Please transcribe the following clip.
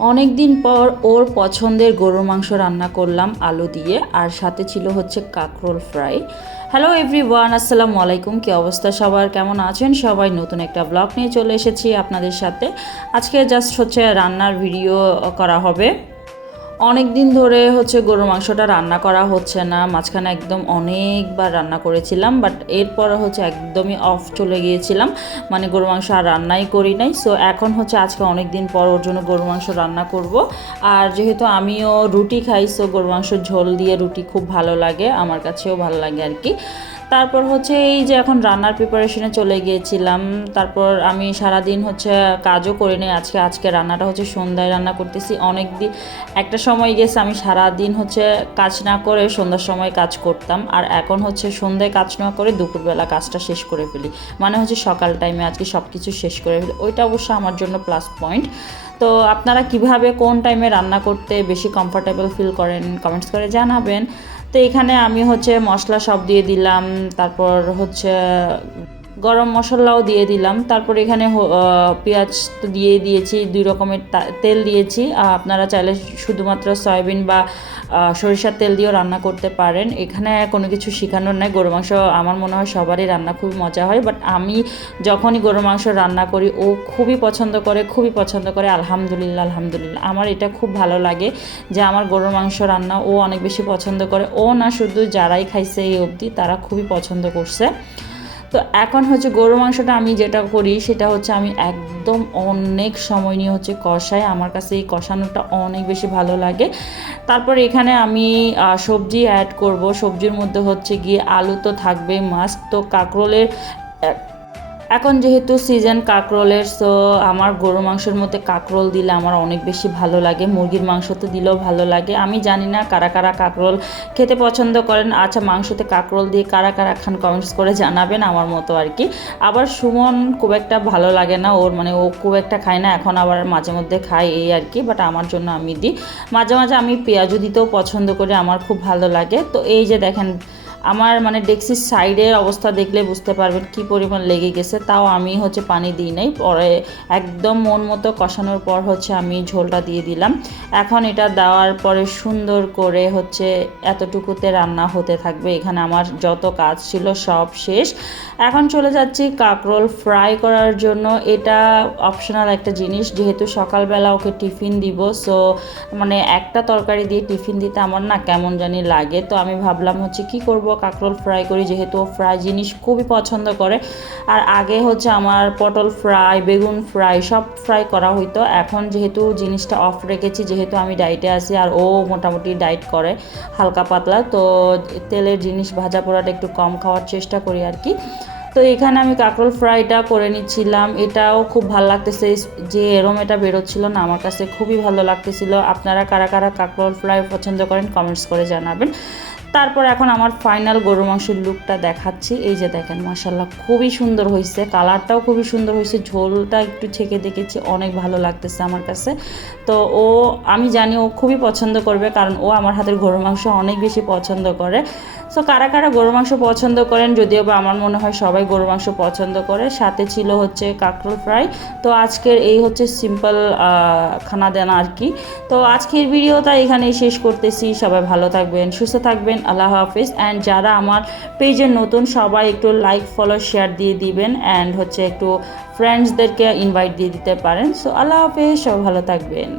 অনেক দিন পর ওর পছন্দের গরুর মাংস রান্না করলাম আলু দিয়ে, আর সাথে ছিল হচ্ছে কাঁকরোল ফ্রাই। হ্যালো এভরিওয়ান, আসসালামু আলাইকুম। কী অবস্থা সবার, কেমন আছেন সবাই? নতুন একটা ব্লগ নিয়ে চলে এসেছি আপনাদের সাথে। আজকে জাস্ট হচ্ছে রান্নার ভিডিও করা হবে। অনেক দিন ধরে হচ্ছে গরুর মাংসটা রান্না করা হচ্ছে না, মাঝখানে একদম অনেকবার রান্না করেছিলাম, বাট এরপর হচ্ছে একদমই অফ চলে গিয়েছিলাম, মানে গরুর মাংস আর রান্নাই করি নাই। সো এখন হচ্ছে আজকে অনেক দিন পর ওর জন্য গরুর মাংস রান্না করব। আর যেহেতু আমিও রুটি খাই, সো গরুর মাংসের ঝোল দিয়ে রুটি খুব ভালো লাগে, আমার কাছেও ভালো লাগে আর কি। তারপর হচ্ছে এই যে এখন রান্নার প্রিপারেশনে চলে গিয়েছিলাম। তারপর আমি সারাদিন হচ্ছে কাজও করি নাই আজকে রান্নাটা হচ্ছে সন্ধ্যায় রান্না করতেছি। অনেক দিন একটা সময় গেছে আমি সারাদিন হচ্ছে কাজ না করে সন্ধ্যার সময় কাজ করতাম, আর এখন হচ্ছে সন্ধ্যায় কাজ না করে দুপুরবেলা কাজটা শেষ করে ফেলি, মানে হচ্ছে সকাল টাইমে আজকে সব কিছু শেষ করে ফেলি। ওইটা অবশ্য আমার জন্য প্লাস পয়েন্ট। তো আপনারা কিভাবে কোন টাইমে রান্না করতে বেশি কমফোর্টেবল ফিল করেন কমেন্টস করে জানাবেন। তো এখানে আমি হচ্ছে মশলা সব দিয়ে দিলাম, তারপর হচ্ছে গরম মশলাও দিয়ে দিলাম, তারপর এখানে পেঁয়াজ তো দিয়ে দিয়েছি, 2 রকমের তেল দিয়েছি। আপনারা চাইলে শুধুমাত্র সয়াবিন বা সরিষার তেল দিয়েও রান্না করতে পারেন। এখানে কোনো কিছু শেখানোর নাই। গরু মাংস আমার মনে হয় সবারই রান্না খুবই মজা হয়, বাট আমি যখনই গরু মাংস রান্না করি ও খুবই পছন্দ করে। আলহামদুলিল্লাহ আলহামদুলিল্লাহ, আমার এটা খুব ভালো লাগে যে আমার গরুর মাংস রান্না ও অনেক বেশি পছন্দ করে। ও না, শুধু যারাই খাইছে এই অবধি তারা খুবই পছন্দ করছে। তো এখন হচ্ছে গরুর মাংসটা আমি যেটা করি সেটা হচ্ছে আমি একদম অনেক সময় নিয়ে হচ্ছে কষাই। আমার কাছে এই কষানোটা অনেক বেশি ভালো লাগে। তারপর এখানে আমি সবজি অ্যাড করব। সবজির মধ্যে হচ্ছে গিয়ে আলু তো থাকবেই মাস্ট। তো কাঁকরোলের এখন যেহেতু সিজন কাঁকরোলের, সো আমার গরু মাংসের মধ্যে কাঁকরোল দিলে আমার অনেক বেশি ভালো লাগে। মুরগির মাংসতে দিলেও ভালো লাগে। আমি জানি না কারা কারা কাঁকরোল খেতে পছন্দ করেন। আচ্ছা, মাংসতে কাঁকরোল দিয়ে কারা কারা খান কমেন্টস করে জানাবেন, আমার মতো আর কি। আবার সুমন খুব একটা ভালো লাগে না ওর, মানে ও খুব একটা খায় না, এখন আবার মাঝে মধ্যে খায় এই আর কি, বাট আমার জন্য আমি দিই। মাঝে মাঝে আমি পেঁয়াজও দিতেও পছন্দ করি, আমার খুব ভালো লাগে। তো এই যে দেখেন আমার মানে ডেক্সির সাইডের অবস্থা দেখলে বুঝতে পারবেন কি পরিমাণ লেগে গেছে। তাও আমি হচ্ছে পানি দিই নাই, পরে একদম মন মতো কষানোর পর হচ্ছে আমি ঝোলটা দিয়ে দিলাম। এখন এটা দেওয়ার পরে সুন্দর করে হচ্ছে এতটুকুতে রান্না হতে থাকবে। এখানে আমার যত কাজ ছিল সব শেষ। এখন চলে যাচ্ছি কাঁকরোল ফ্রাই করার জন্য। এটা অপশনাল একটা জিনিস, যেহেতু সকালবেলা ওকে টিফিন দিব, সো মানে একটা তরকারি দিয়ে টিফিন দিতে আমার না কেমন জানি লাগে। তো আমি ভাবলাম হচ্ছে কি করব, কাঁকরোল ফ্রাই করি, যেহেতু ফ্রাই জিনিস খুবই পছন্দ করে। আর আগে হচ্ছে আমার পটল ফ্রাই, বেগুন ফ্রাই সব ফ্রাই করা হইতো। এখন যেহেতু জিনিসটা অফ রেখেছি, যেহেতু আমি ডায়েটে আছি আর ও মোটামুটি ডায়েট করে হালকা পাতলা, তো তেলের জিনিস ভাজা পোড়াটা একটু কম খাওয়ার চেষ্টা করি আর কি। তো এখানে আমি কাঁকরোল ফ্রাইটা করে নিচ্ছিলাম। এটাও খুব ভালো লাগতেছে, যে এরম এটা বেরোচ্ছিল না, আমার কাছে খুবই ভালো লাগতেছিল। আপনারা কারা কারা কাঁকরোল ফ্রাই পছন্দ করেন কমেন্টস করে জানাবেন। তারপর এখন আমার ফাইনাল গরু মাংসের লুকটা দেখাচ্ছি। এই যে দেখেন, মাশাল্লাহ খুবই সুন্দর হয়েছে, কালারটাও খুবই সুন্দর হয়েছে, ঝোলটা একটু ছেঁকে দেখেছি, অনেক ভালো লাগতেছে আমার কাছে। তো আমি জানি ও খুবই পছন্দ করবে, কারণ ও আমার হাতের গরু মাংস অনেক বেশি পছন্দ করে। সো কারা কারা গরু মাংস পছন্দ করেন, যদিও বা আমার মনে হয় সবাই গরু মাংস পছন্দ করে। সাথে ছিল হচ্ছে কাঁকরোল ফ্রাই। তো আজকের এই হচ্ছে সিম্পল খানা দানা আর কি। তো আজকের ভিডিওটা এখানেই শেষ করতেছি। সবাই ভালো থাকবেন, সুস্থ থাকবেন, আল্লাহ হাফিজ। অ্যান্ড যারা আমার পেজে নতুন সবাই একটু লাইক ফলো শেয়ার দিয়ে দিবেন, অ্যান্ড হচ্ছে একটু ফ্রেন্ডসদেরকে ইনভাইট দিয়ে দিতে পারেন। সো আল্লাহ হাফিজ, সবাই ভালো থাকবেন।